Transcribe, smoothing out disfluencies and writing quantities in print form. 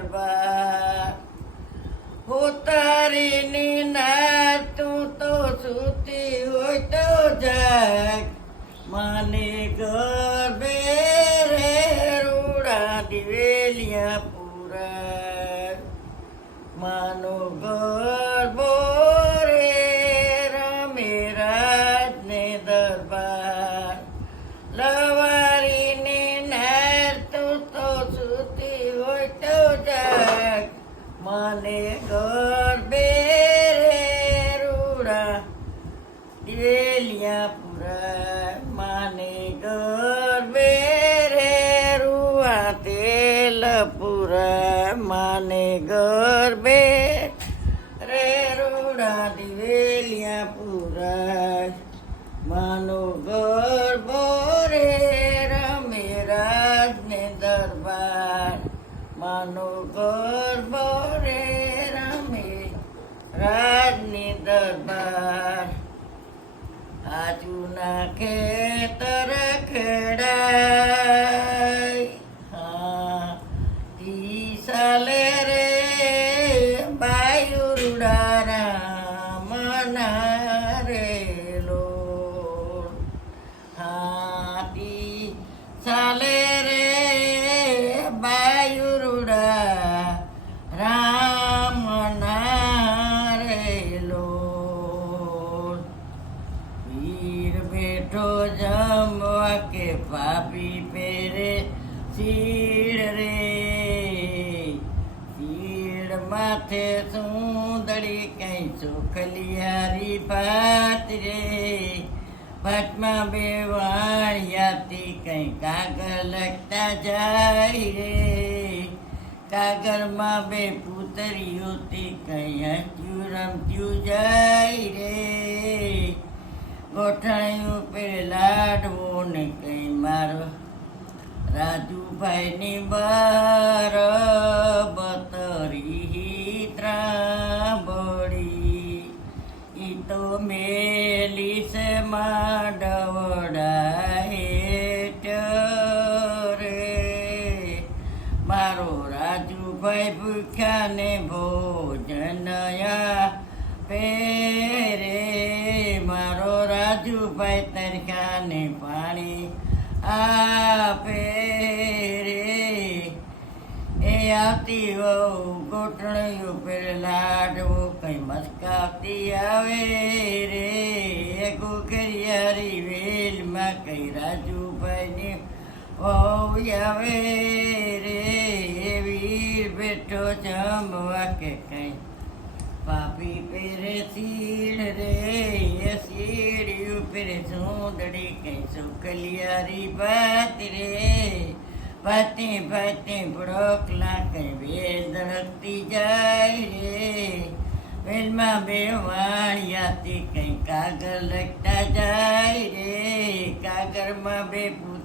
દરબાર ઉતારીની ના તું તો સૂતી હોય તો જાગ માને ગર્ભે રે રૂડા દિવેલિયા પૂરા માનો ગર્ભો રે રમે રાજને દરબાર લવારીની નાર તું તો સૂતી હોય તો જાગ મને ગર્ભે રે રૂડા દિવેલિયા પૂરા માને ગર્ભે રે રૂવા તેલ પૂરા માને ગર્ભે રે રૂડા દિવેલિયા પૂરા માનો ગર્ભો રે રમે રાજને દરબાર માનો ગર્ભો રે રમે રાજની દરબાર આજુના ખેતર ખેડાય તી સાલે રે બાયુરડા રામના રેલો તી સાલે રે બાયુરડા રામના રેલો વીર બેઠો જમવા કે પાપી પહેરે શીળ રે શીળ માથે સુંદડી કઈ ચોખલિયારી ભાત રે ભાતમાં બે વાણિયાથી કઈ કાગળ લખતા જાય રે કાગળમાં બે પૂતરીઓથી કઈ હસ્યું રમતું જાય રે ગોઠણિયું પેલે લાડવો ને કઈ મારો રાજુભાઈની બાર બતરી ત્રાંબડી ઈ તો મેલી છે માંડવડા હેઠ રે મારો રાજુભાઈ ભૂખ્યા ને ભોજનયા પેરે મારો રાજુભાઈ તરખાને પાણી આપે રે એ આવતી વહુ ગોઠણીઓ પેર લાડવો કઈ મસ્કાવતી આવે રે ગોખરિયારી વેલમાં કઈ રાજુભાઈની વહુ આવે રે વીર બેઠો જમવા કે કઈ પાપી પેરે શીળ રે એ શીળ્યું પેરે સુંદડી કઈ સુખલિયારી ભાત રે ભાતે ભાતે ભડકલા કઈ વેલ ધડકતી જાય રે વેલમાં બે વાણિયાથી કઈ કાગળ લખતા જાય રે કાગળમાં બે પૂત